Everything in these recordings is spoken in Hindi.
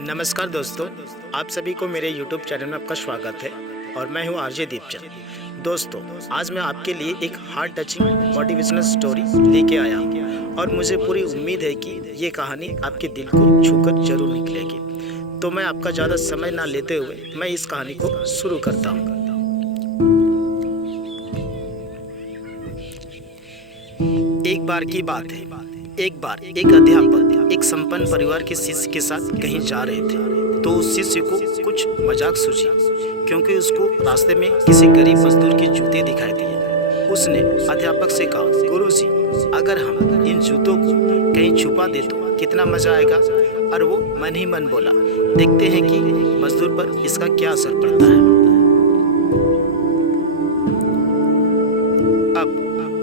नमस्कार दोस्तों, आप सभी को मेरे YouTube चैनल में आपका स्वागत है और मैं हूं आरजे दीपचंद। दोस्तों, आज मैं आपके लिए एक हार्ट टचिंग मोटिवेशनल स्टोरी लेके आया हूं और मुझे पूरी उम्मीद है कि ये कहानी आपके दिल को छूकर जरूर निकलेगी। तो मैं आपका ज़्यादा समय ना लेते हुए मैं इस कहानी को शुरू करता हूँ। एक बार की बात है, एक बार एक अध्यापक एक संपन्न परिवार के शिष्य के साथ कहीं जा रहे थे तो उस शिष्य को कुछ मजाक सूझी, क्योंकि उसको रास्ते में किसी गरीब मजदूर के जूते दिखाई दिए। उसने अध्यापक से कहा, गुरुजी, अगर हम इन जूतों को कहीं छुपा दे तो कितना मजा आएगा। और वो मन ही मन बोला, देखते हैं कि मजदूर पर इसका क्या असर पड़ता है।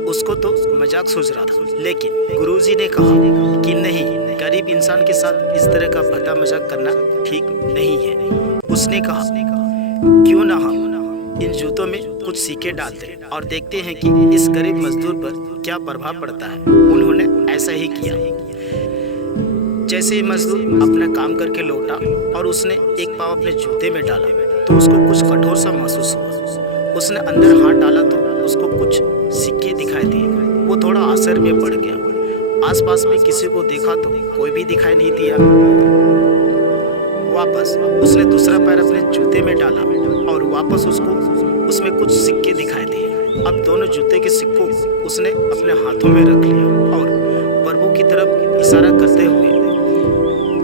उसको तो मजाक सूझ रहा था, लेकिन गुरुजी ने कहा कि नहीं, गरीब इंसान के साथ इस तरह का भद्दा मजाक करना ठीक नहीं है। उसने कहा, क्यों ना हम इन जूतों में कुछ सिक्के डालते और देखते हैं कि इस गरीब मजदूर पर क्या प्रभाव पड़ता है। उन्होंने ऐसा ही किया। जैसे ही मजदूर अपना काम करके लौटा और उसने एक पाँव अपने जूते में डाला तो उसको कुछ कठोर सा महसूस हुआ। उसने अंदर हाथ डाला तो उसको कुछ सिक्के दिखाई दिए। वो थोड़ा आश्चर्य में पड़ गया। आसपास में किसी को देखा तो कोई भी दिखाई नहीं दिया। वापस उसने दूसरा पैर अपने जूते में डाला और वापस उसको उसमें कुछ सिक्के दिखाई दिए। अब दोनों जूते के सिक्कों को उसने अपने हाथों में रख लिया और प्रभु की तरफ इशारा करते हुए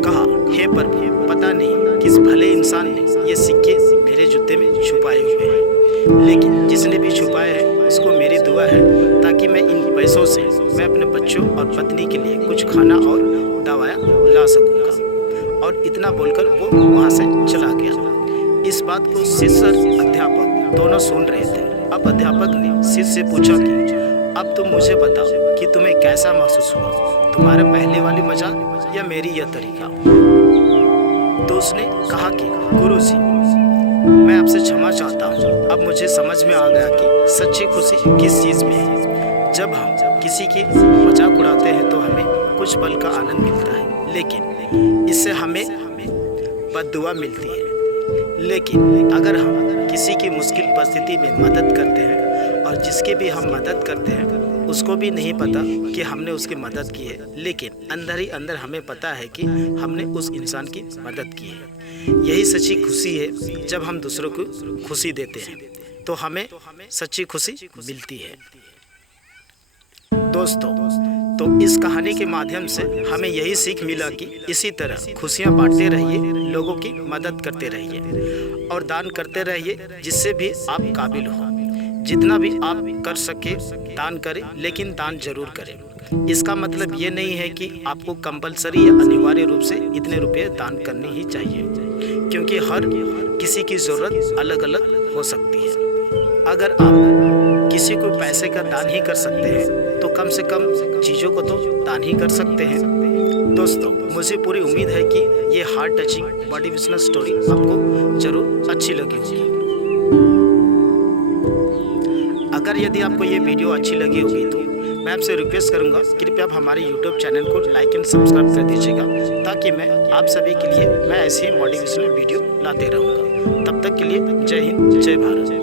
कहा, हे प्रभु, पता नहीं किस भले इंसान ने ये सिक्के मेरे जूते में छुपाए हुए हैं, लेकिन जिसने भी छुपाए हैं उसको मेरी दुआ है ताकि मैं इन पैसों से मैं अपने बच्चों और पत्नी के लिए कुछ खाना और दवाएं ला सकूंगा। और इतना बोलकर वो वहाँ से चला गया। इस बात को शिष्य और अध्यापक दोनों सुन रहे थे। अब अध्यापक ने शिष्य से पूछा कि अब तुम मुझे बताओ कि तुम्हें कैसा महसूस हुआ, तुम्हारे पहले वाली मजाक या मेरी यह तरीका। तो उसने कहा कि गुरुजी, मैं आपसे क्षमा चाहता हूँ। अब मुझे समझ में आ गया कि सच्ची खुशी किस चीज़ में है। जब हम किसी की मजाक उड़ाते हैं तो हमें कुछ पल का आनंद मिलता है, लेकिन इससे हमें बद्दुआ मिलती है। लेकिन अगर हम किसी की मुश्किल परिस्थिति में मदद करते हैं और जिसकी भी हम मदद करते हैं उसको भी नहीं पता कि हमने उसकी मदद की है, लेकिन अंदर ही अंदर हमें पता है कि हमने उस इंसान की मदद की है। यही सच्ची खुशी है। जब हम दूसरों को खुशी देते हैं तो हमें सच्ची खुशी मिलती है। दोस्तों, तो इस कहानी के माध्यम से हमें यही सीख मिला कि इसी तरह खुशियां बांटते रहिए, लोगों की मदद करते रहिए और दान करते रहिए, जिससे भी आप काबिल हो। जितना भी आप कर सके दान करें, लेकिन दान जरूर करें। इसका मतलब ये नहीं है कि आपको कंपलसरी या अनिवार्य रूप से इतने रुपए दान करने ही चाहिए, क्योंकि हर किसी की ज़रूरत अलग अलग हो सकती है। अगर आप किसी को पैसे का दान ही कर सकते हैं तो कम से कम चीज़ों को तो दान ही कर सकते हैं। दोस्तों, मुझे पूरी उम्मीद है कि ये हार्ट टचिंग मोटिवेशनल स्टोरी आपको ज़रूर अच्छी लगी होगी। अगर यदि आपको ये वीडियो अच्छी लगी होगी तो मैं आपसे रिक्वेस्ट करूंगा, कृपया आप हमारे YouTube चैनल को लाइक एंड सब्सक्राइब कर दीजिएगा, ताकि मैं आप सभी के लिए मैं ऐसी मोटिवेशनल वीडियो लाते रहूँगा। तब तक के लिए जय हिंद, जय भारत।